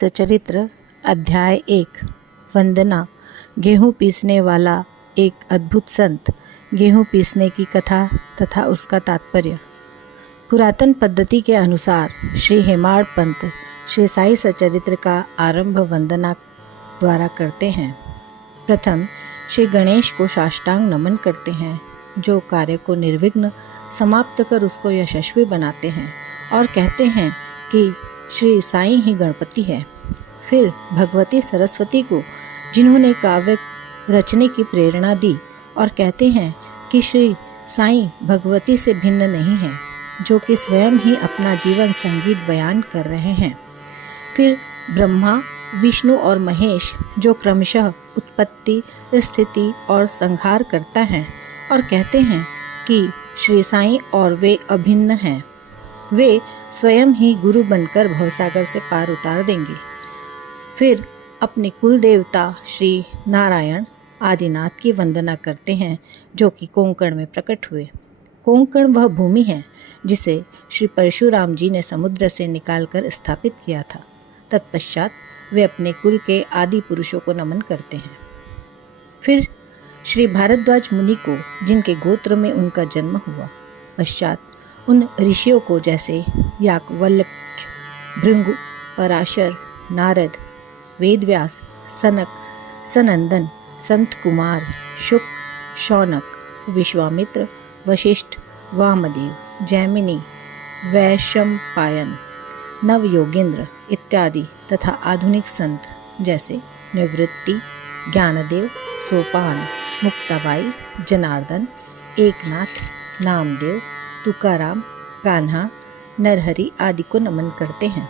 सच्चरित्र अध्याय 1 वंदना। गेहूँ पीसने वाला एक अद्भुत संत। गेहूँ पीसने की कथा तथा उसका तात्पर्य। पुरातन पद्धति के अनुसार श्री हेमाड़ पंत श्री साई सच्चरित्र का आरंभ वंदना द्वारा करते हैं। प्रथम श्री गणेश को साष्टांग नमन करते हैं, जो कार्य को निर्विघ्न समाप्त कर उसको यशस्वी बनाते हैं, और कहते हैं कि श्री साई ही गणपति है। फिर भगवती सरस्वती को, जिन्होंने काव्य रचने की प्रेरणा दी, और कहते हैं कि श्री साई भगवती से भिन्न नहीं है, जो कि स्वयं ही अपना जीवन संगीत बयान कर रहे हैं। फिर ब्रह्मा, विष्णु और महेश, जो क्रमशः उत्पत्ति, स्थिति और संहार करता है, और कहते हैं कि श्री साई और वे अभिन्न हैं। वे स्वयं ही गुरु बनकर भवसागर से पार उतार देंगे। फिर अपने कुल देवता श्री नारायण आदिनाथ की वंदना करते हैं, जो कि कोंकण में प्रकट हुए। कोंकण वह भूमि है जिसे श्री परशुराम जी ने समुद्र से निकालकर स्थापित किया था। तत्पश्चात वे अपने कुल के आदि पुरुषों को नमन करते हैं। फिर श्री भारद्वाज मुनि को, जिनके गोत्र में उनका जन्म हुआ। पश्चात उन ऋषियों को, जैसे याज्ञवल्क्य, भृगु, पराशर, नारद, वेदव्यास, सनक, सनंदन, संत कुमार, शुक, शौनक, विश्वामित्र, वशिष्ठ, वामदेव, जैमिनी, वैशंपायन, नवयोगेंद्र इत्यादि तथा आधुनिक संत जैसे निवृत्ति, ज्ञानदेव, सोपान, मुक्ताबाई, जनार्दन, एकनाथ, नामदेव, तुकाराम, कान्हा, नरहरि आदि को नमन करते हैं।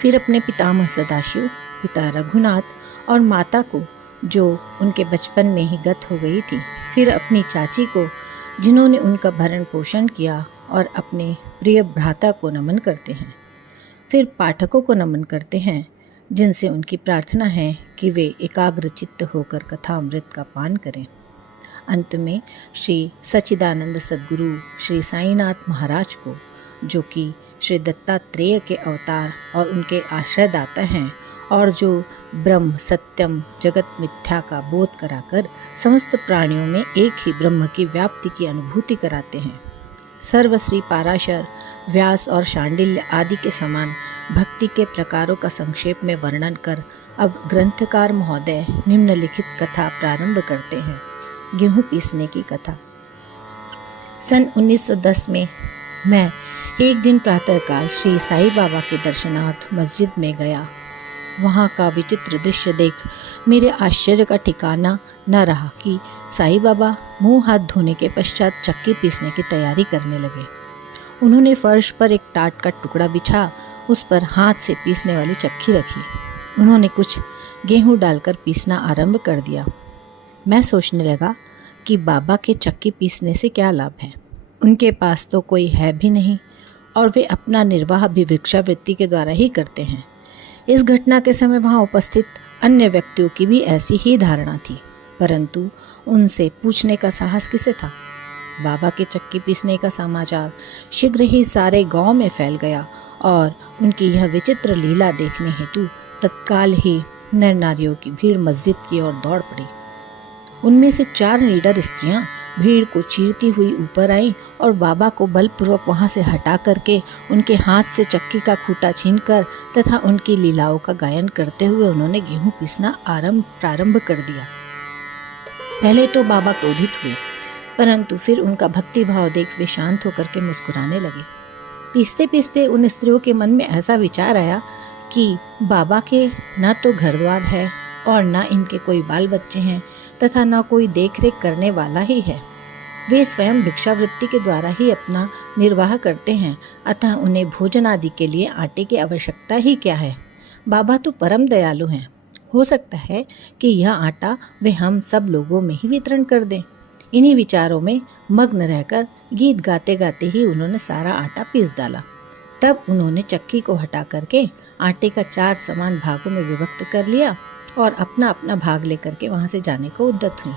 फिर अपने पितामह सदाशिव, पिता रघुनाथ और माता को, जो उनके बचपन में ही गत हो गई थी। फिर अपनी चाची को, जिन्होंने उनका भरण पोषण किया, और अपने प्रिय भ्राता को नमन करते हैं। फिर पाठकों को नमन करते हैं, जिनसे उनकी प्रार्थना है कि वे एकाग्र चित्त होकर कथामृत का पान करें। अंत में श्री सच्चिदानंद सद्गुरु श्री साईनाथ महाराज को, जो कि श्री दत्तात्रेय के अवतार और उनके आश्रयदाता हैं, और जो ब्रह्म सत्यम जगत मिथ्या का बोध कराकर समस्त प्राणियों में एक ही ब्रह्म की व्याप्ति की अनुभूति कराते हैं। सर्वश्री पाराशर, व्यास और शांडिल्य आदि के समान भक्ति के प्रकारों का संक्षेप में वर्णन कर अब ग्रंथकार महोदय निम्नलिखित कथा प्रारंभ करते हैं। गेहूँ पीसने की कथा। सन 1910 में मैं एक दिन प्रातःकाल श्री साई बाबा के दर्शनार्थ मस्जिद में गया। वहाँ का विचित्र दृश्य देख मेरे आश्चर्य का ठिकाना न रहा कि साई बाबा मुंह हाथ धोने के पश्चात चक्की पीसने की तैयारी करने लगे। उन्होंने फर्श पर एक टाट का टुकड़ा बिछा उस पर हाथ से पीसने वाली चक्की रखी। उन्होंने कुछ गेहूँ डालकर पीसना आरंभ कर दिया। मैं सोचने लगा कि बाबा के चक्की पीसने से क्या लाभ है। उनके पास तो कोई है भी नहीं, और वे अपना निर्वाह भी भिक्षावृत्ति के द्वारा ही करते हैं। इस घटना के समय वहाँ उपस्थित अन्य व्यक्तियों की भी ऐसी ही धारणा थी, परंतु उनसे पूछने का साहस किसे था। बाबा के चक्की पीसने का समाचार शीघ्र ही सारे गांव में फैल गया, और उनकी यह विचित्र लीला देखने हेतु तत्काल ही नर नारियों की भीड़ मस्जिद की ओर दौड़ पड़ी। उनमें से 4 नीडर स्त्रियां भीड़ को चीरती हुई ऊपर आईं, और बाबा को बलपूर्वक वहां से हटा करके उनके हाथ से चक्की का खूंटा छीनकर तथा उनकी लीलाओं का गायन करते हुए उन्होंने गेहूं पीसना प्रारंभ कर दिया। पहले तो बाबा क्रोधित हुए, परंतु फिर उनका भक्ति भाव देख वे शांत होकर के मुस्कुराने लगे। पीसते पीसते उन स्त्रियों के मन में ऐसा विचार आया कि बाबा के न तो घर द्वार है, और न इनके कोई बाल बच्चे हैं, तथा न कोई देख रेख करने वाला ही है। वे स्वयं भिक्षावृत्ति के द्वारा ही अपना निर्वाह करते हैं, अतः उन्हें भोजन आदि के लिए आटे की आवश्यकता ही क्या है। बाबा तो परम दयालु हैं। हो सकता है कि यह आटा वे हम सब लोगों में ही वितरण कर दें। इन्हीं विचारों में मग्न रहकर गीत गाते गाते ही उन्होंने सारा आटा पीस डाला। तब उन्होंने चक्की को हटा करके आटे का 4 समान भागों में विभक्त कर लिया, और अपना अपना भाग लेकर के वहां से जाने को उद्यत हुई।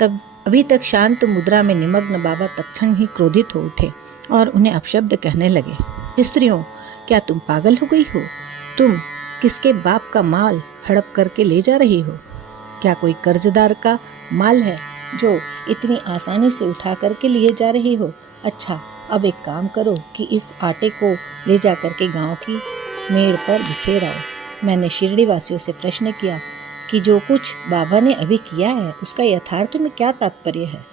तब अभी तक शांत मुद्रा में निमग्न बाबा तत्क्षण ही क्रोधित हो उठे और उन्हें अपशब्द कहने लगे। स्त्रियों, क्या तुम पागल हो गई हो? तुम किसके बाप का माल हड़प करके ले जा रही हो? क्या कोई कर्जदार का माल है जो इतनी आसानी से उठा करके लिए जा रही हो? अच्छा, अब एक काम करो कि इस आटे को ले जा करके गांव की मेड़ पर बिखेर आओ। मैंने शिरडी वासियों से प्रश्न किया कि जो कुछ बाबा ने अभी किया है उसका यथार्थ में क्या तात्पर्य है।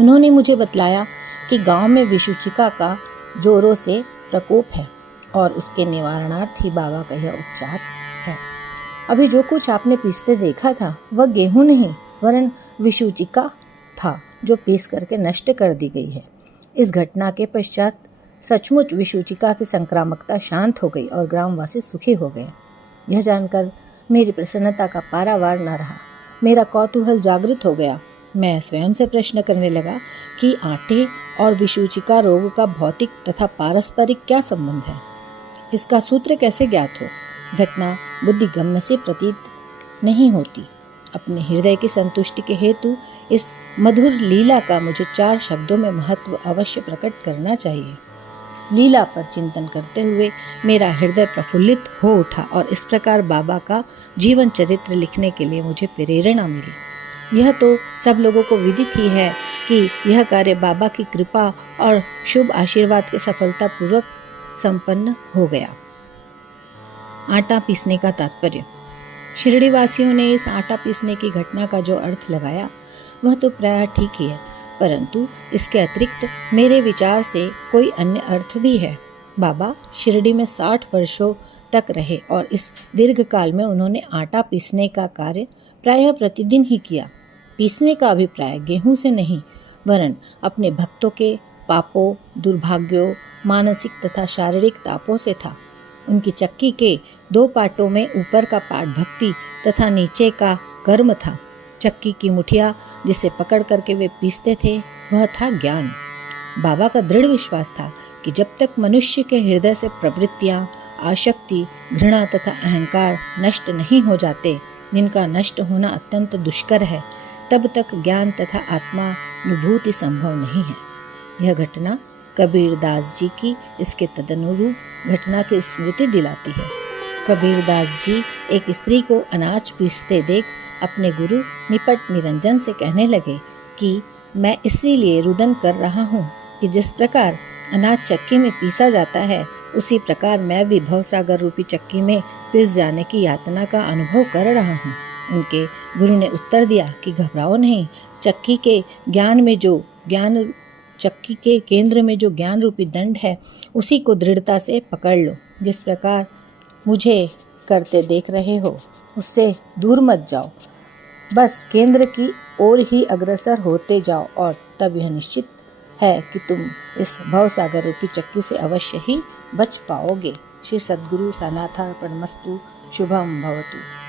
उन्होंने मुझे बतलाया कि गांव में विषुचिका का जोरों से प्रकोप है और उसके निवारणार्थ ही बाबा का यह उपचार है। अभी जो कुछ आपने पीसते देखा था वह गेहूं नहीं वरन विषुचिका था जो पीस करके नष्ट कर दी गई है। इस घटना के पश्चात सचमुच विषुचिका की संक्रामकता शांत हो गई और ग्रामवासी सुखी हो गए। यह जानकर मेरी प्रसन्नता का पारावार न रहा। मेरा कौतूहल जागृत हो गया। मैं स्वयं से प्रश्न करने लगा कि आटे और विषुचिका रोग का भौतिक तथा पारस्परिक क्या संबंध है, इसका सूत्र कैसे ज्ञात हो। घटना बुद्धिगम्य से प्रतीत नहीं होती। अपने हृदय की संतुष्टि के हेतु इस मधुर लीला का मुझे 4 शब्दों में महत्व अवश्य प्रकट करना चाहिए। लीला पर चिंतन करते हुए मेरा हृदय प्रफुल्लित हो उठा और इस प्रकार बाबा का जीवन चरित्र लिखने के लिए मुझे प्रेरणा मिली। यह तो सब लोगों को विदित ही है कि यह कार्य बाबा की कृपा और शुभ आशीर्वाद के सफलतापूर्वक संपन्न हो गया। आटा पीसने का तात्पर्य। शिरडी वासियों ने इस आटा पीसने की घटना का जो अर्थ लगाया वह तो प्रायः ठीक ही है, परंतु इसके अतिरिक्त मेरे विचार से कोई अन्य अर्थ भी है। बाबा शिरडी में 60 वर्षों तक रहे और इस दीर्घ काल में उन्होंने आटा पीसने का कार्य प्रायः प्रतिदिन ही किया। पीसने का अभिप्राय गेहूं से नहीं वरन अपने भक्तों के पापों, दुर्भाग्यों, मानसिक तथा शारीरिक तापों से था। उनकी चक्की के 2 पाटों में ऊपर का पाट भक्ति तथा नीचे का कर्म था। चक्की की मुठिया जिसे पकड़ करके वे पीसते थे वह था ज्ञान। बाबा का दृढ़ विश्वास था कि जब तक मनुष्य के हृदय से प्रवृत्तियां, आसक्ति, घृणा तथा अहंकार नष्ट नहीं हो जाते, जिनका नष्ट होना अत्यंत दुष्कर है, तब तक ज्ञान तथा आत्मानुभूति संभव नहीं है। यह घटना कबीर दास जी की इसके तदनुरूप घटना की स्मृति दिलाती है। कबीर दास जी एक स्त्री को अनाज पीसते देख अपने गुरु निपट निरंजन से कहने लगे कि मैं इसीलिए रुदन कर रहा हूँ कि जिस प्रकार अनाज चक्की में पीसा जाता है उसी प्रकार मैं भी भवसागर रूपी चक्की में पिस जाने की यातना का अनुभव कर रहा हूँ। उनके गुरु ने उत्तर दिया कि घबराओ नहीं, चक्की के केंद्र में जो ज्ञान रूपी दंड है उसी को दृढ़ता से पकड़ लो। जिस प्रकार मुझे करते देख रहे हो उससे दूर मत जाओ, बस केंद्र की ओर ही अग्रसर होते जाओ और तब यह निश्चित है कि तुम इस भवसागर रूपी चक्की से अवश्य ही बच पाओगे। श्री सद्गुरु सानाथार्पणमस्तु। शुभम भवतु।